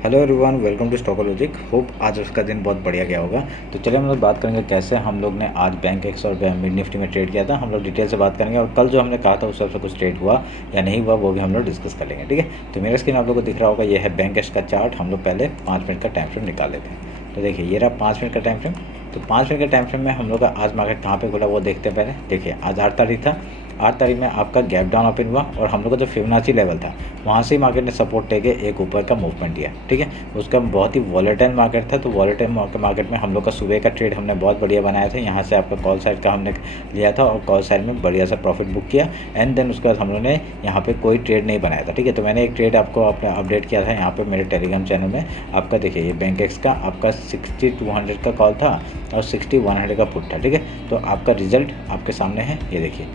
Hello everyone, welcome to Stockologic. Hope आज उसका दिन बहुत बढ़िया गया होगा। तो चलिए हम लोग बात करेंगे कैसे हम लोग ने आज बैंक एक्स और मिड निफ्टी में ट्रेड किया था। हम लोग डिटेल से बात करेंगे और कल जो हमने कहा था उस सबसे कुछ ट्रेड हुआ या नहीं हुआ वो भी हम लोग डिस्कस कर लेंगे। ठीक है, तो मेरा स्क्रीन आप लोग को दिख रहा होगा, ये है बैंक एक्स का चार्ट। हम लोग पहले 5 मिनट का टाइम फ्रेम निकाल लेते हैं। तो देखिए ये रहा 5 मिनट का टाइम फ्रेम। तो 5 मिनट के टाइम फ्रेम में हम लोग का आज मार्केट कहाँ पे खुला वो देखते हैं पहले। देखिए आज 8 तारीख था। 8 तारीख में आपका गैप डाउन ओपन हुआ और हम लोग का जो फिबोनाची लेवल था वहाँ से ही मार्केट ने सपोर्ट लेके एक ऊपर का मूवमेंट दिया। ठीक है, उसका बहुत ही वॉलेटाइल मार्केट था। तो वॉलेटाइल मार्केट में हम लोग का सुबह का ट्रेड हमने बहुत बढ़िया बनाया था। यहाँ से आपका कॉल साइड का हमने लिया था और कॉल साइड में बढ़िया सा प्रॉफिट बुक किया। एंड देन उसके बाद हम लोग ने यहाँ पे कोई ट्रेड नहीं बनाया था। ठीक है, तो मैंने एक ट्रेड आपको अपने अपडेट किया था यहाँ पे मेरे टेलीग्राम चैनल में। आपका देखिए ये बैंक एक्स का आपका 60-200 का कॉल था और 60-100 का पुट था। ठीक है, तो आपका रिजल्ट आपके सामने है, ये देखिए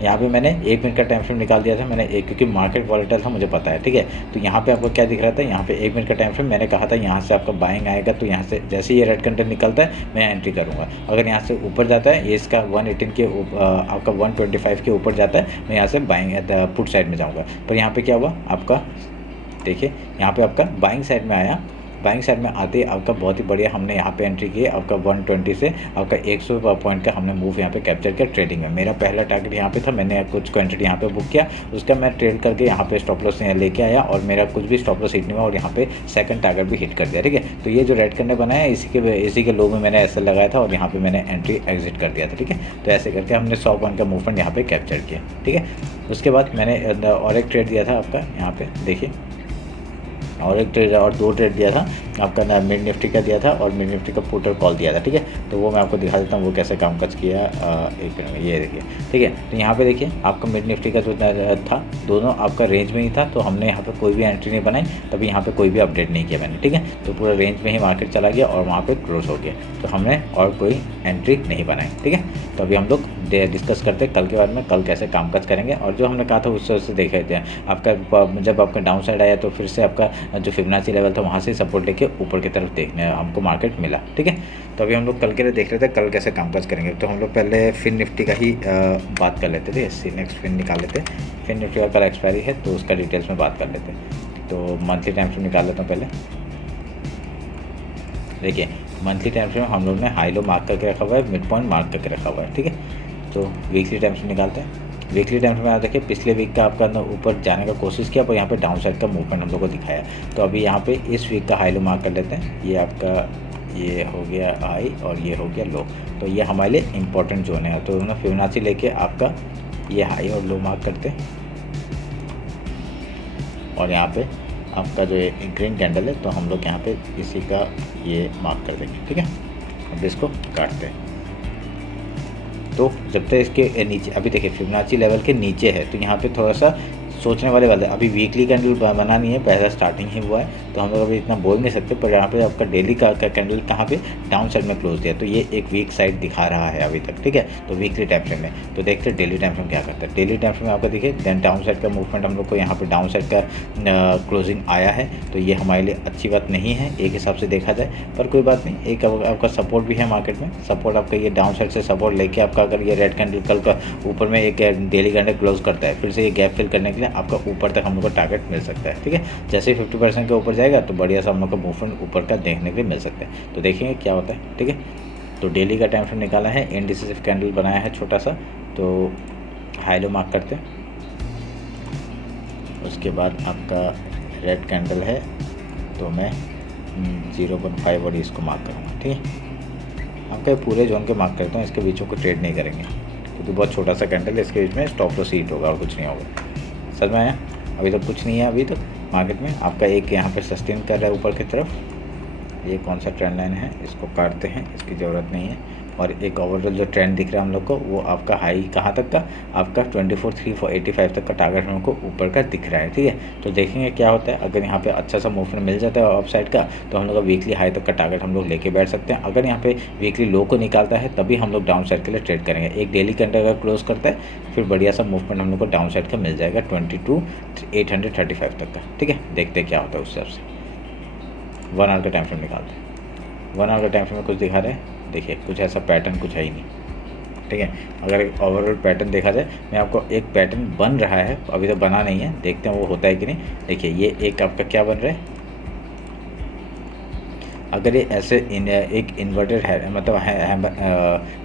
यहाँ पे मैंने 1 मिनट का टाइम फ्रेम निकाल दिया था मैंने एक, क्योंकि मार्केट वॉलेटाइल था मुझे पता है। ठीक है, तो यहाँ पे आपको क्या दिख रहा था, यहाँ पे 1 मिनट का टाइम फ्रेम मैंने कहा था यहाँ से आपका बाइंग आएगा। तो यहाँ से जैसे ये रेड कंटेंट निकलता है मैं एंट्री करूँगा। अगर यहाँ से ऊपर जाता है ये इसका 118 के आपका 125 के ऊपर जाता है मैं यहाँ से बाइंग पुट साइड में जाऊँगा। पर यहाँ पर क्या हुआ आपका, देखिए यहाँ पे आपका बाइंग साइड में आया। बाइंग साइड में आते ही आपका बहुत ही बढ़िया हमने यहाँ पे एंट्री की। आपका 120 से आपका 100 पॉइंट का हमने मूव यहाँ पे कैप्चर किया ट्रेडिंग में। मेरा पहला टारगेट यहाँ पे था, मैंने कुछ क्वांटिटी यहाँ पे बुक किया, उसका मैं ट्रेड करके यहाँ पे स्टॉप लॉस लेके आया और मेरा कुछ भी स्टॉप लॉस हिट नहीं हुआ और यहाँ पे सेकंड टारगेट भी हिट कर दिया। ठीक है, तो ये जो रेड करने बनाया इसी के लो में मैंने ऐसे लगाया था और यहाँ पे मैंने एंट्री एग्जिट कर दिया था। ठीक है, तो ऐसे करके हमने 100 पॉइंट का मूवमेंट यहाँ पे कैप्चर किया। ठीक है, उसके बाद मैंने और एक ट्रेड दिया था आपका यहाँ पे देखिए, और एक ट्रेड और 2 ट्रेड दिया था आपका ना, मिड निफ्टी का दिया था और मिड निफ्टी का पुट और कॉल दिया था। ठीक है, तो वो मैं आपको दिखा देता हूँ वो कैसे कामकाज किया। एक मिनट में ये देखिए। ठीक है, तो यहाँ पे देखिए आपका मिड निफ्टी का जो था दोनों आपका रेंज में ही था। तो हमने यहाँ पे कोई भी एंट्री नहीं बनाई, तभी यहाँ पे कोई भी अपडेट नहीं किया मैंने। ठीक है, तो पूरा रेंज में ही मार्केट चला गया और वहाँ पे क्लोज हो गया। तो हमने और कोई एंट्री नहीं बनाई। ठीक है, तो अभी हम लोग डिस्कस करते हैं कल के बारे में, कल कैसे कामकाज करेंगे। और जो हमने कहा था उससे देखे थे आपका, जब आपका डाउन साइड आया तो फिर से आपका जो फिबोनाची लेवल था वहाँ से सपोर्ट लेके ऊपर की तरफ देखने हमको मार्केट मिला। ठीक है, तो अभी हम लोग कल के लिए देख लेते हैं कल कैसे कामकाज करेंगे। तो हम लोग पहले फिन निफ्टी का ही बात कर लेते थे। इससे नेक्स्ट फिन निकाल लेते हैं। फिन निफ्टी का कल एक्सपायरी है तो उसका डिटेल्स में बात कर लेते हैं। तो मंथली टाइम फ्रेम निकाल लेता हूँ पहले। देखिए मंथली टाइम फ्रेम हम लोग ने हाई लो मार्क करके रखा हुआ है, मिड पॉइंट मार्क करके रखा हुआ है। ठीक है, तो वीकली टाइम फ्रेम निकालते हैं। वीकली टाइम फ्रेम में आप देखिए पिछले वीक का आपका ऊपर जाने का कोशिश किया पर यहाँ पे डाउन साइड का मूवमेंट हम लोग को दिखाया। तो अभी यहाँ पे इस वीक का हाई लो मार्क कर लेते हैं। ये आपका ये हो गया हाई और ये हो गया लो। तो ये हमारे लिए इंपॉर्टेंट जोन है। तो उन्होंने फिबोनाची लेके आपका ये हाई और लो मार्क करते हैं और यहाँ पे आपका जो ये ग्रीन कैंडल है तो हम लोग यहाँ पे इसी का ये मार्क कर देंगे। ठीक है, अब इसको काटते हैं। तो जब तक इसके नीचे, अभी देखिए फिबोनाची लेवल के नीचे है तो यहाँ पे थोड़ा सा सोचने वाले बात है। अभी वीकली कैंडल बना नहीं है, पहला स्टार्टिंग ही हुआ है तो हम लोग अभी इतना बोल नहीं सकते। पर यहाँ पे आपका डेली का कैंडल कहाँ पे डाउन साइड में क्लोज दिया तो ये एक वीक साइड दिखा रहा है अभी तक। ठीक है, तो वीकली टाइम फ्रेम में तो देखते हैं डेली टाइम फ्रेम क्या करता है। डेली टाइम फ्रेम में आपका देखिए देन डाउन साइड का मूवमेंट हम लोग को यहाँ पे डाउन साइड का क्लोजिंग आया है। तो ये हमारे लिए अच्छी बात नहीं है एक हिसाब से देखा जाए, पर कोई बात नहीं। एक आपका सपोर्ट भी है मार्केट में, सपोर्ट आपका ये डाउन साइड से सपोर्ट लेके आपका अगर ये रेड कैंडल कल का ऊपर में एक डेली कैंडल क्लोज करता है फिर से ये गैप फिल करने के लिए आपका ऊपर तक हम लोग को टारगेट मिल सकता है। ठीक है, जैसे 50% के ऊपर जाएगा तो बढ़िया सा हम लोग का मूवमेंट ऊपर का देखने के लिए मिल सकता है। तो देखेंगे क्या होता है। ठीक है, तो डेली का टाइम फ्रेम निकाला है, इनडिसिसिव कैंडल बनाया है छोटा सा। तो हाई लो मार्क करते हैं। उसके बाद आपका रेड कैंडल है तो मैं 0.5 और इसको मार्क करूँगा। ठीक है, आपका पूरे जोन के मार्क करता हूँ, इसके बीचों को ट्रेड नहीं करेंगे क्योंकि बहुत छोटा सा कैंडल है, इसके बीच में स्टॉप लॉस हिट होगा और कुछ नहीं होगा। समझ में आया? अभी तक कुछ नहीं है। अभी तक मार्केट में आपका एक यहाँ पे सस्टेन कर रहा है ऊपर की तरफ। ये कौन सा ट्रेंड लाइन है, इसको काटते हैं, इसकी ज़रूरत नहीं है। और एक ओवरऑल जो ट्रेंड दिख रहा है हम लोग को वो आपका हाई कहाँ तक का, आपका 24,385 तक का टारगेट हम लोग को ऊपर का दिख रहा है। ठीक है, तो देखेंगे क्या होता है। अगर यहाँ पे अच्छा सा मूवमेंट मिल जाता है अप साइड का तो हम लोग का वीकली हाई तक का टारगेट हम लोग लेके बैठ सकते हैं। अगर यहाँ पे वीकली लो को निकालता है तभी हम लोग डाउन साइड के लिए ट्रेड करेंगे। एक डेली कैंडल अगर क्लोज करता है फिर बढ़िया सा मूवमेंट हम लोग को डाउन साइड का मिल जाएगा 22,835 तक का। ठीक है, देखते क्या होता है उस हिसाब से। 1 आवर का टाइम फ्रेम निकालते हैं। 1 आवर का टाइम फ्रेम में कुछ दिखा रहे हैं, देखिए कुछ ऐसा पैटर्न कुछ है ही नहीं। ठीक है, अगर एक ओवरऑल पैटर्न देखा जाए, मैं आपको एक पैटर्न बन रहा है, अभी तो बना नहीं है, देखते हैं वो होता है कि नहीं। देखिए ये एक आपका क्या बन रहा है, अगर ये ऐसे एक इन्वर्टेड है मतलब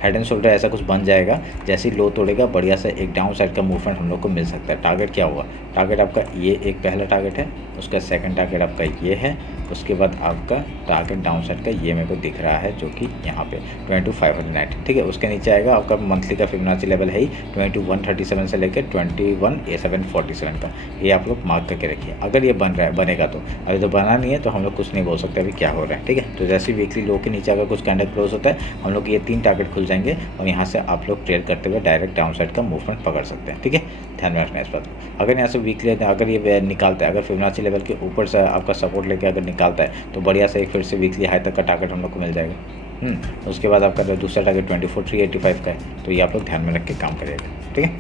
हेड एंड शोल्डर ऐसा कुछ बन जाएगा, जैसे ही लो तोड़ेगा बढ़िया से एक डाउन साइड का मूवमेंट हम लोग को मिल सकता है। टारगेट क्या हुआ, टारगेट आपका ये एक पहला टारगेट है, उसका सेकंड टारगेट आपका ये है, उसके बाद आपका टारगेट डाउन साइड का ये मेरे को दिख रहा है जो कि यहाँ पे 22,590, ठीक है। उसके नीचे आएगा आपका मंथली का फिबोनाची लेवल है ही 2137 से लेकर 21,747 का, ये आप लोग मार्क करके रखिए। अगर ये बन रहा है बनेगा तो, अगर तो बना नहीं है तो हम लोग कुछ नहीं बोल सकते अभी क्या हो रहा है, ठीक है। तो जैसे वीकली लो के नीचे अगर कुछ कैंडल क्लोज होता है, हम लोग ये 3 टारगेट खुल जाएंगे और यहाँ से आप लोग ट्रेड करते हुए डायरेक्ट डाउन साइड का मूवमेंट पकड़ सकते हैं, ठीक है। ध्यान में रखना है इस बात को। अगर यहाँ से वीकली अगर ये निकालता है, अगर फिबोनाची लेवल के ऊपर से आपका सपोर्ट लेके अगर निकालता है तो बढ़िया से एक फिर से वीकली हाई तक का टारगेट हम लोग को मिल जाएगा। उसके बाद आपका दूसरा टारगेट 24,385 का है, तो ये आप लोग ध्यान में रख के काम करिएगा, ठीक है।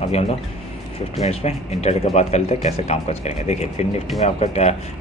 अभी हम लोग 50 मिनट्स में इंटरडे का बात कर लेते हैं कैसे काम काज करेंगे। देखिए फिर निफ्टी में आपका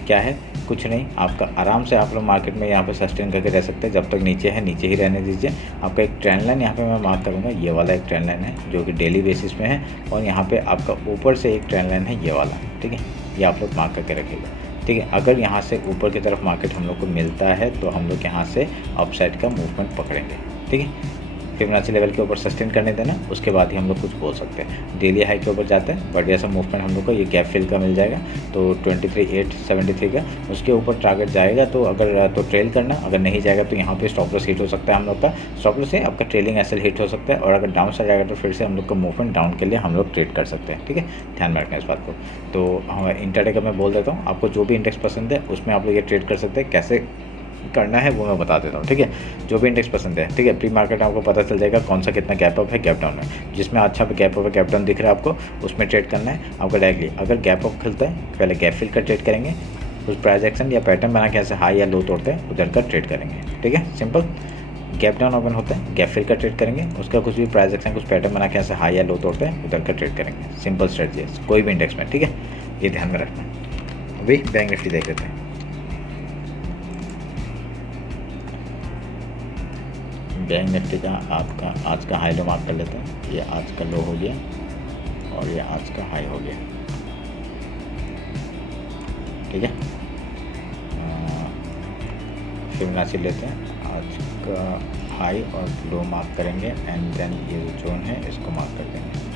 क्या है, कुछ नहीं, आपका आराम से आप लोग मार्केट में यहाँ पे सस्टेन करके रह सकते हैं। जब तक नीचे है नीचे ही रहने दीजिए। आपका एक ट्रेंड लाइन यहाँ पे मैं मार्क करूँगा, ये वाला एक ट्रेंड लाइन है जो कि डेली बेसिस में है, और यहाँ पे आपका ऊपर से एक ट्रेंड लाइन है ये वाला, ठीक है। ये आप लोग मार्क करके रखिएगा, ठीक है। अगर यहाँ से ऊपर की तरफ मार्केट हम लोग को मिलता है तो हम लोग यहाँ से अपसाइड का मूवमेंट पकड़ेंगे, ठीक है। फिबोनाची लेवल के ऊपर सस्टेन करने देना, उसके बाद ही हम लोग कुछ बोल सकते हैं। डेली हाई के ऊपर जाते हैं, बढ़िया सा मूवमेंट हम लोग को ये गैप फिल का मिल जाएगा, तो 23,873 का उसके ऊपर टारगेट जाएगा तो अगर तो ट्रेल करना, अगर नहीं जाएगा तो यहाँ पे स्टॉप लॉस हिट हो सकता है हम लोग का। स्टॉप लॉस से आपका ट्रेलिंग एसएल हिट हो सकता है, और अगर डाउन साइड आएगा तो फिर से हम लोग का मूवमेंट डाउन के लिए हम लोग ट्रेड कर सकते हैं, ठीक है। ध्यान में रखना इस बात को। तो हाँ, इंटरडे का मैं बोल देता हूँ, आपको जो भी इंडेक्स पसंद है उसमें आप लोग ये ट्रेड कर सकते हैं। कैसे करना है वो मैं बता देता हूँ, ठीक है। जो भी इंडेक्स पसंद है, ठीक है। प्री मार्केट आपको पता चल जाएगा कौन सा कितना गैप अप है गैप डाउन है, जिसमें अच्छा गैप अप है गैप डाउन दिख रहा है आपको, उसमें ट्रेड करना है आपको डायरेक्टली। अगर गैप अप खुलता है पहले गैप फिल का ट्रेड करेंगे, उस प्राइस एक्शन या पैटर्न बना के ऐसे हाई या लो तोड़ते हैं उधर का ट्रेड करेंगे, ठीक है। सिंपल। गैप डाउन ओपन होता है गैप फिल का ट्रेड करेंगे, उसका कुछ भी प्राइस एक्शन कुछ पैटर्न बना के ऐसे हाई या लो तोड़ते हैं उधर का ट्रेड करेंगे। सिंपल स्ट्रेटजी है कोई भी इंडेक्स में, ठीक है। ये ध्यान में रखना। अभी बैंक निफ्टी देख लेते हैं। बैंक निफ्टी का आपका आज का हाई लो मार्क कर लेते हैं। ये आज का लो हो गया और ये आज का हाई हो गया, ठीक है। फिबोनाची लेते हैं, आज का हाई और लो मार्क करेंगे एंड देन ये जो जोन है इसको मार्क कर देंगे।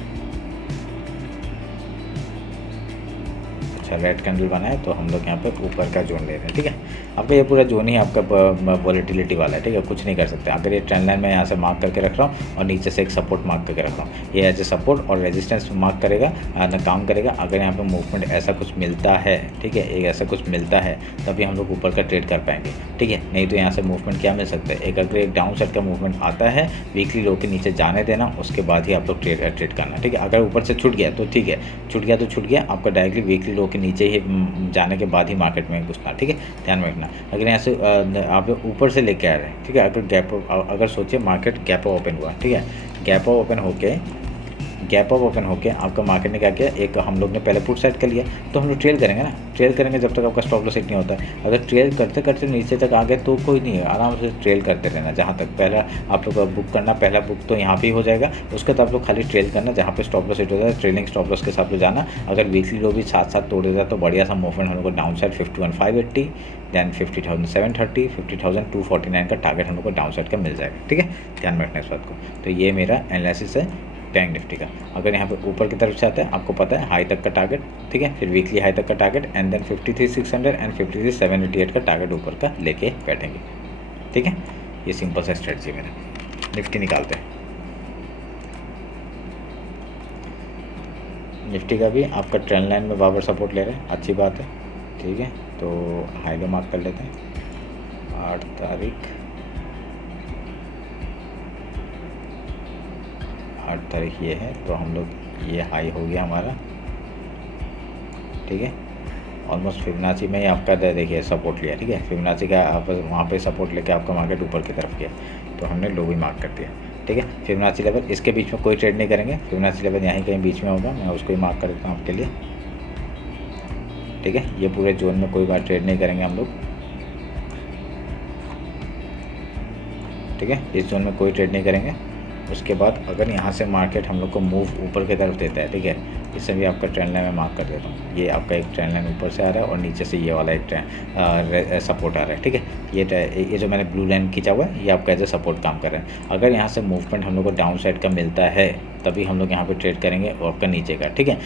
अच्छा रेड कैंडल बना है तो हम लोग यहाँ पे ऊपर का जोन ले रहे हैं, ठीक है। आपका ये पूरा जोन ही आपका वॉलेटिलिटी वाला है, ठीक है। कुछ नहीं कर सकते। अगर ये ट्रेंड लाइन में यहाँ से मार्क करके रख रहा हूँ और नीचे से एक सपोर्ट मार्क करके रख रहा हूँ, ये एज ए सपोर्ट और रेजिस्टेंस मार्क करेगा ना काम करेगा। अगर यहाँ पे मूवमेंट ऐसा कुछ मिलता है, ठीक है, एक ऐसा कुछ मिलता है तभी हम लोग ऊपर का ट्रेड कर पाएंगे, ठीक है। नहीं तो यहाँ से मूवमेंट क्या मिल सकता है, एक अगर एक डाउन साइड का मूवमेंट आता है वीकली लो के नीचे जाने देना, उसके बाद ही आप लोग ट्रेड करना, ठीक है। अगर ऊपर से छूट गया तो ठीक है, छूट गया तो छूट गया, आपका डायरेक्टली वीकली लो के नीचे ही जाने के बाद ही मार्केट में घुसना, ठीक है। ध्यान में रखना। अगर यहाँ से आप ऊपर से लेके आ रहे हैं, ठीक है, अगर गैप अगर सोचिए मार्केट गैप ओपन हुआ, ठीक है, गैप अप ओपन होके आपका मार्केट ने क्या किया, एक हम लोग ने पहले पुट सेट कर लिया, तो हम लोग ट्रेल करेंगे ना, ट्रेल करेंगे जब तक आपका स्टॉप लॉस हिट नहीं होता है। अगर ट्रेल करते करते नीचे तक आ गए तो कोई नहीं है, आराम से ट्रेल करते रहना। जहाँ तक पहला आप लोग का बुक करना, पहला बुक तो यहाँ पे ही हो जाएगा, उसके बाद आप लोग खाली ट्रेल करना, जहाँ पे स्टॉप लॉस हिट होता है ट्रेलिंग स्टॉप लॉस के साथ में जाना। अगर वीकली लो भी साथ साथ तोड़ देता तो बढ़िया सा मूवमेंट हम लोग को डाउन साइड 51,580 दैन 50,730 50,249 का टारगेट हम लोग को डाउन साइड का मिल जाएगा, ठीक है। ध्यान में रखना इस बात को। तो ये मेरा एनालिसिस है बैंक निफ्टी का। अगर यहाँ पे ऊपर की तरफ से आता है, आपको पता है हाई तक का टारगेट, ठीक है, फिर वीकली हाई तक का टारगेट एंड देन 53,600 एंड 53,788 का टारगेट ऊपर का लेके बैठेंगे, ठीक है। ये सिंपल सा स्ट्रेटजी मेरा। निफ्टी निकालते हैं। निफ्टी का भी आपका ट्रेंड लाइन में बाबर सपोर्ट ले रहे हैं, अच्छी बात है, ठीक है। तो हाई लो मार्क कर लेते हैं। 8 तारीख ये है, तो हम लोग ये हाई हो गया हमारा, ठीक है। ऑलमोस्ट फिबोनाची में ही आपका देखिए सपोर्ट लिया, ठीक है। फिबोनाची का आप वहाँ पे सपोर्ट लेके आपका मार्केट ऊपर की तरफ गया, तो हमने लो भी मार्क कर दिया, ठीक है। फिबोनाची लेवल इसके बीच में कोई ट्रेड नहीं करेंगे, फिबोनाची लेवल यहीं कहीं बीच में होगा, मैं उसको ही मार्क कर देता हूँ आपके लिए, ठीक है। ये पूरे जोन में कोई बार ट्रेड नहीं करेंगे हम लोग, ठीक है। इस जोन में कोई ट्रेड नहीं करेंगे। उसके बाद अगर यहाँ से मार्केट हम लोग को मूव ऊपर की तरफ देता है, ठीक है, इससे भी आपका ट्रेंड लाइन मैं मार्क कर देता हूँ। ये आपका एक ट्रेंड लाइन ऊपर से आ रहा है और नीचे से ये वाला एक ट्रेंड सपोर्ट आ रहा है, ठीक है। ये जो मैंने ब्लू लाइन खींचा हुआ है ये आपका एज ए सपोर्ट काम कर रहा है। अगर यहाँ से मूवमेंट हम लोग को डाउन साइड का मिलता है तभी हम लोग यहाँ पे ट्रेड करेंगे और आपका नीचे का, ठीक है।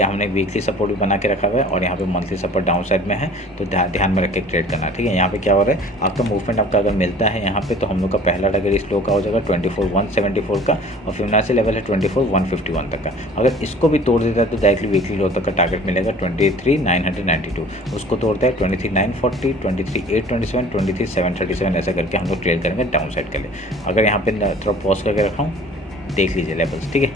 हमने वीकली सपोर्ट भी बना के रखा हुआ है और यहाँ पे मंथली सपोर्ट डाउन साइड में है, तो ध्यान में रख के ट्रेड करना, ठीक है। यहाँ पे क्या हो रहा है, आपका मूवमेंट आपका अगर मिलता है यहाँ पे तो हम लोग का पहला टारगेट इस लो का हो जाएगा 24,174 का और फिबोनाची लेवल है 24,151 तक का। अगर इसको भी तोड़ देता है तो डायरेक्टली वीकली लो तक का टारगेट मिलेगा 23,992। उसको तोड़ता है 23,940, 23,827, 23,737 ऐसा करके हम लोग ट्रेड करेंगे डाउन साइड के लिए। अगर यहाँ पे थोड़ा पॉज करके रखा हूँ, देख लीजिए लेवल्स, ठीक है।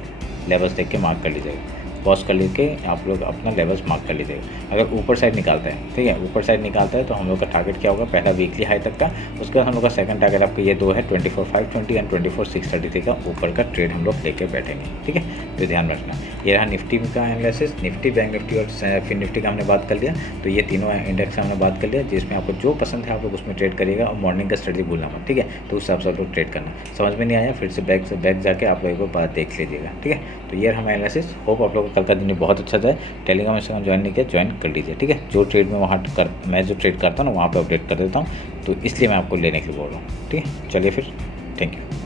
लेवल्स देख के मार्क कर लीजिएगा, पॉज कर लेके आप लोग अपना लेवल्स मार्क कर लीजिएगा। अगर ऊपर साइड निकालता है, ठीक है, ऊपर साइड निकालता है तो हम लोग का टारगेट क्या होगा, पहला वीकली हाई तक का, उसके बाद हम लोग का सेकंड टारगेट आपका ये दो है 24,520 एंड 24,633 का ऊपर का ट्रेड हम लोग लेके बैठेंगे, ठीक है। तो ध्यान रखना। ये रहा निफ्टी का एनालिसिस, निफ्टी, बैंक निफ्टी और फिर निफ्टी का हमने बात कर लिया। तो ये तीनों इंडेक्स हमने बात कर लिया, जिसमें आपको जो पसंद है आप लोग उसमें ट्रेड करिएगा और मॉर्निंग का स्ट्रेटजी भूलना मत, ठीक है। तो उस हिसाब से आप लोग ट्रेड करना। समझ में नहीं आया फिर से बैक जाके आप लोगों को बात देख लीजिएगा, ठीक है। तो ये हमारा एनालिसिस। होप आप लोगों को कल का दिन बहुत अच्छा जाए। टेलीग्राम इंस्टाग्राम ज्वाइन नहीं किया, ज्वाइन कर लीजिए, ठीक है। जो ट्रेड में मैं जो ट्रेड करता हूँ ना वहाँ पे अपडेट कर देता हूँ, तो इसलिए मैं आपको लेने के लिए बोल रहा हूँ, ठीक है। चलिए फिर, थैंक यू।